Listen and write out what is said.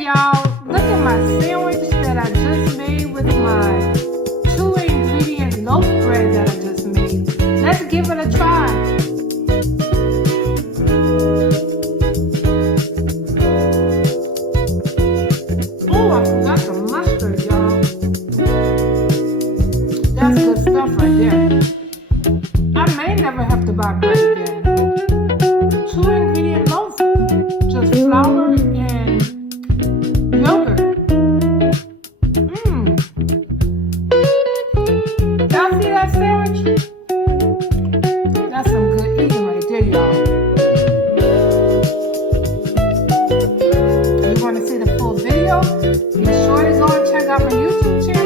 y'all, look at my sandwich that I just made with my 2-ingredient loaf bread that I just made. Let's give it a try. Oh, I forgot the mustard, y'all. That's good stuff right there. I may never have to buy bread again. 2-ingredient loaf, just flour and yogurt. Y'all see that sandwich? That's some good eating right there, y'all. You want to see the full video? Be sure to go and check out my YouTube channel.